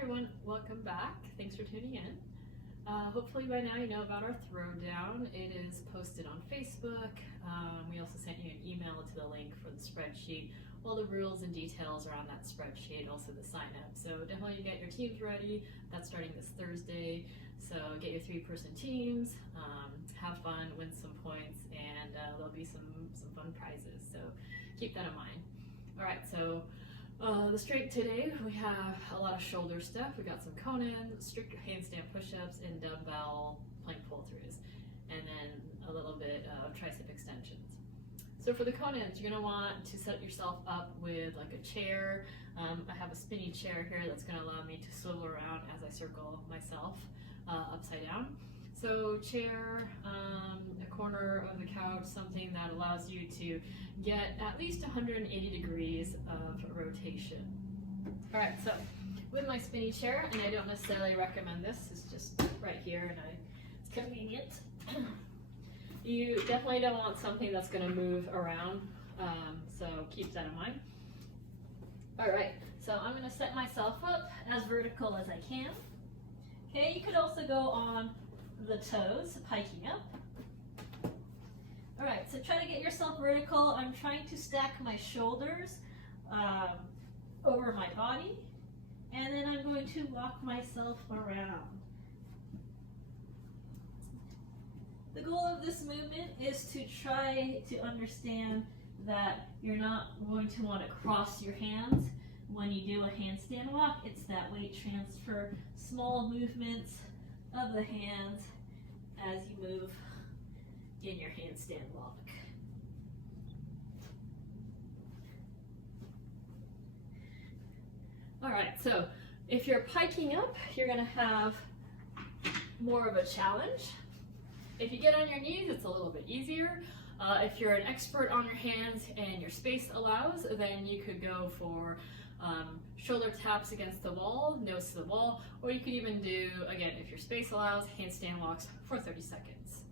everyone, welcome back. Thanks for tuning in. Hopefully by now you know about our throwdown. It is posted on Facebook. We also sent you an email to the link for the spreadsheet. All the rules and details are on that spreadsheet, also the sign up. So definitely get your teams ready. That's starting this Thursday. So get your 3-person teams, have fun, win some points, and there'll be some fun prizes. So keep that in mind. All right, so the strength today, we have a lot of shoulder stuff. We got some conans, strict handstand push-ups, and dumbbell plank pull-throughs, and then a little bit of tricep extensions. So for the conans, you're gonna want to set yourself up with like a chair. I have a spinning chair here that's gonna allow me to swivel around as I circle myself upside down. So chair, a corner of the couch, something that allows you to get at least 180 degrees of rotation. All right, so with my spinny chair, and I don't necessarily recommend this, it's just right here and it's convenient. You definitely don't want something that's gonna move around, so keep that in mind. All right, so I'm gonna set myself up as vertical as I can. Okay, you could also go on the toes, piking up. All right, so try to get yourself vertical. I'm trying to stack my shoulders over my body, and then I'm going to walk myself around. The goal of this movement is to try to understand that you're not going to want to cross your hands when you do a handstand walk. It's that weight transfer, small movements of the hands as you move in your handstand walk. All right, so if you're piking up, you're gonna have more of a challenge. If you get on your knees, it's a little bit easier. If you're an expert on your hands and your space allows, then you could go for shoulder taps against the wall, nose to the wall, or you could even do, again, if your space allows, handstand walks for 30 seconds.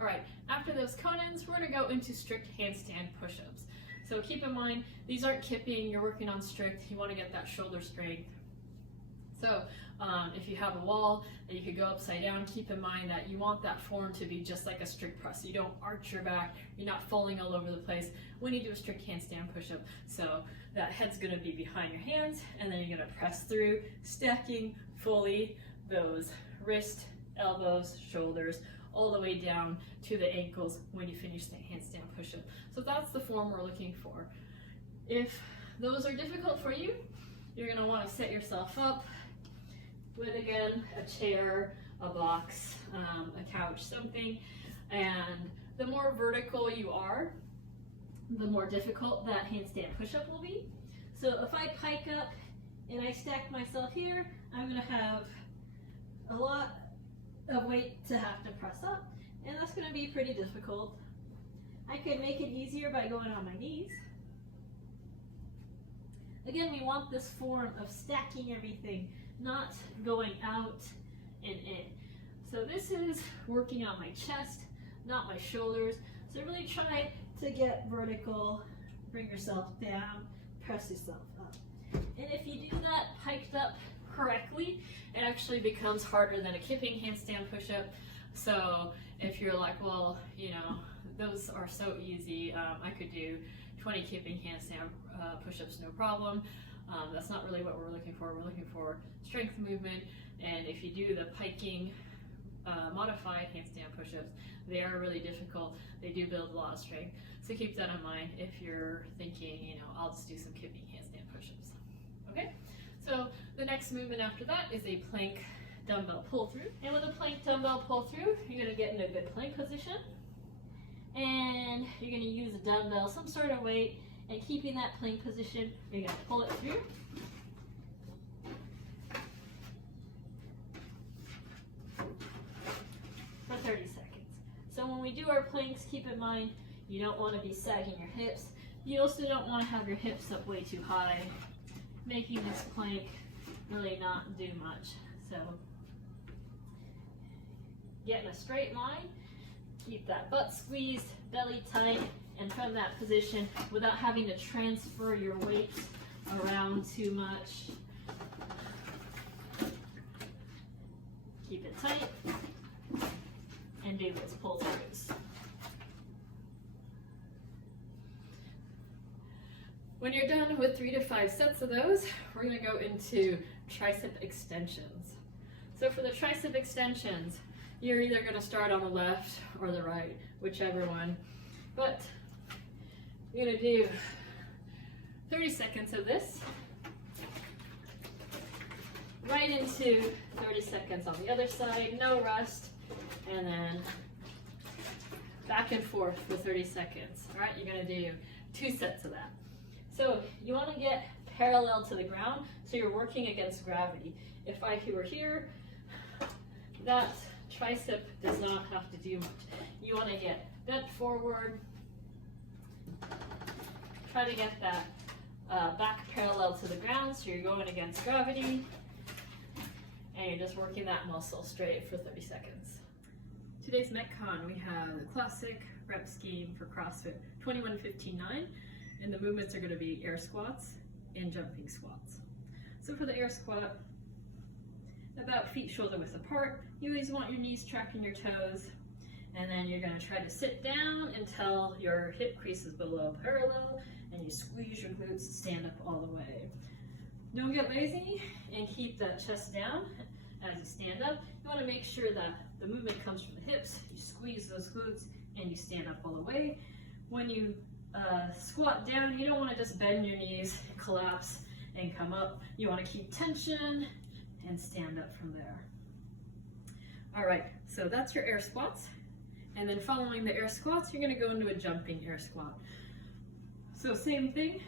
All right, after those conans, we're gonna go into strict handstand push-ups. So keep in mind, these aren't kipping, you're working on strict, you wanna get that shoulder strength. So if you have a wall that you could go upside down, keep in mind that you want that form to be just like a strict press. You don't arch your back, you're not falling all over the place when you do a strict handstand push-up. So that head's gonna be behind your hands, and then you're gonna press through, stacking fully those wrists, elbows, shoulders, all the way down to the ankles when you finish the handstand push-up. So that's the form we're looking for. If those are difficult for you, you're gonna wanna set yourself up with, again, a chair, a box, a couch, something. And the more vertical you are, the more difficult that handstand push-up will be. So if I pike up and I stack myself here, I'm gonna have a lot of weight to have to press up, and that's gonna be pretty difficult. I could make it easier by going on my knees. Again, we want this form of stacking everything, not going out and in. So this is working on my chest, not my shoulders. So really try to get vertical, bring yourself down, press yourself up. And if you do that piked up correctly, it actually becomes harder than a kipping handstand push-up. So if you're like, well, you know, those are so easy, I could do 20 kipping handstand push-ups, no problem. That's not really what we're looking for. We're looking for strength movement, and if you do the piking modified handstand push-ups, they are really difficult. They do build a lot of strength. So keep that in mind if you're thinking, you know, I'll just do some kipping handstand push-ups. Okay, so the next movement after that is a plank dumbbell pull-through. And with a plank dumbbell pull-through, you're gonna get in a good plank position, and you're gonna use a dumbbell, some sort of weight, and keeping that plank position, you're gonna pull it through. For 30 seconds. So when we do our planks, keep in mind, you don't wanna be sagging your hips. You also don't wanna have your hips up way too high, making this plank really not do much. So get in a straight line, keep that butt squeezed, belly tight, and from that position, without having to transfer your weight around too much, keep it tight and do those pull throughs. When you're done with 3 to 5 sets of those, we're going to go into tricep extensions. So for the tricep extensions, you're either going to start on the left or the right, whichever one. But you're going to do 30 seconds of this, right into 30 seconds on the other side, no rest, and then back and forth for 30 seconds. All right, you're going to do 2 sets of that. So you want to get parallel to the ground, so you're working against gravity. If I were here, that tricep does not have to do much. You want to get bent forward, try to get that back parallel to the ground, so you're going against gravity, and you're just working that muscle straight for 30 seconds. Today's Metcon, we have the classic rep scheme for CrossFit 21-15-9. And the movements are going to be air squats and jumping squats. So for the air squat, about feet shoulder width apart, you always want your knees tracking your toes, and then you're going to try to sit down until your hip crease is below parallel, and you squeeze your glutes to stand up all the way. Don't get lazy and keep that chest down as you stand up. You want to make sure that the movement comes from the hips, you squeeze those glutes, and you stand up all the way. When you squat down, you don't want to just bend your knees, collapse, and come up. You want to keep tension and stand up from there. All right, so that's your air squats. And then following the air squats, you're going to go into a jumping air squat. So same thing,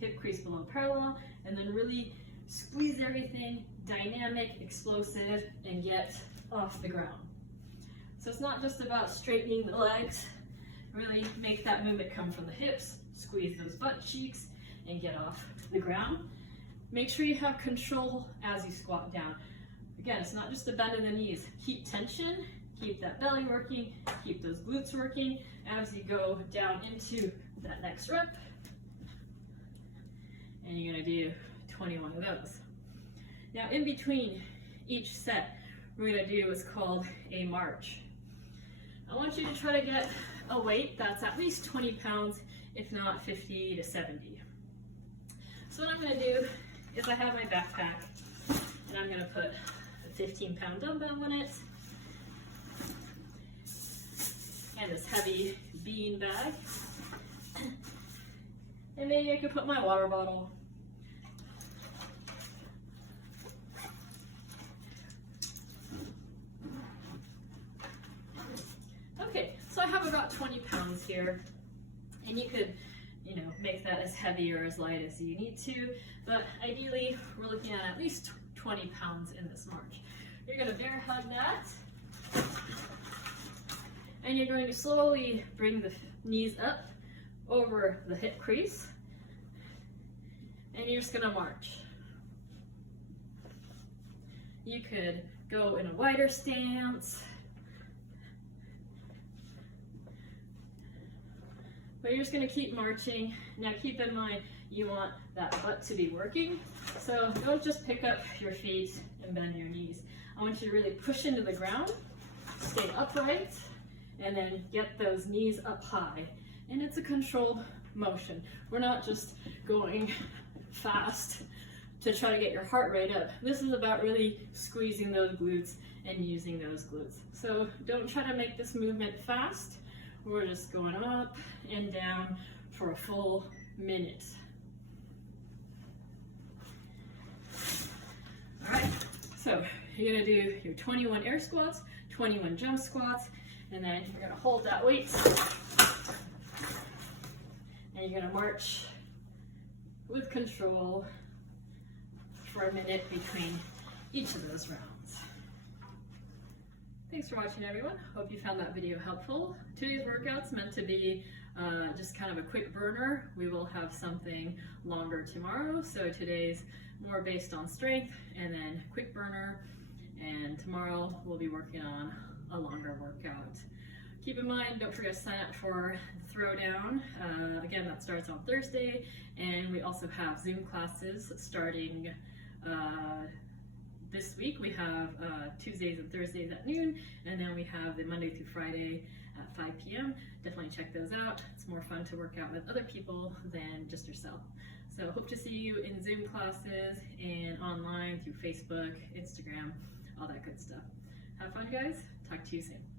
hip crease below parallel, and then really squeeze everything, dynamic, explosive, and get off the ground. So it's not just about straightening the legs. Really make that movement come from the hips, squeeze those butt cheeks, and get off the ground. Make sure you have control as you squat down. Again, it's not just the bend of the knees. Keep tension, keep that belly working, keep those glutes working as you go down into that next rep. And you're gonna do 21 of those. Now in between each set, we're gonna do what's called a march. I want you to try to get a weight that's at least 20 pounds, if not 50 to 70. So what I'm going to do is I have my backpack, and I'm going to put a 15-pound dumbbell in it, and this heavy bean bag, and maybe I could put my water bottle. Okay, so I have about 20 pounds here, and you could, make that as heavy or as light as you need to, but ideally we're looking at least 20 pounds in this march. You're going to bear hug that, and you're going to slowly bring the knees up over the hip crease, and you're just going to march. You could go in a wider stance, but you're just going to keep marching. Now keep in mind, you want that butt to be working, so don't just pick up your feet and bend your knees. I want you to really push into the ground, stay upright, and then get those knees up high. And it's a controlled motion. We're not just going fast to try to get your heart rate up. This is about really squeezing those glutes and using those glutes. So don't try to make this movement fast. We're just going up and down for a full minute. All right, so you're gonna do your 21 air squats, 21 jump squats, and then you're gonna hold that weight, and you're gonna march with control for a minute between each of those rounds. Thanks for watching, everyone. Hope you found that video helpful. Today's workout's meant to be just kind of a quick burner. We will have something longer tomorrow, so today's more based on strength and then quick burner, and tomorrow we'll be working on a longer workout. Keep in mind, don't forget to sign up for the Throwdown. Again, that starts on Thursday, and we also have Zoom classes starting this this week we have Tuesdays and Thursdays at noon, and then we have the Monday through Friday at 5 p.m. Definitely check those out. It's more fun to work out with other people than just yourself. So hope to see you in Zoom classes and online through Facebook, Instagram, all that good stuff. Have fun, guys. Talk to you soon.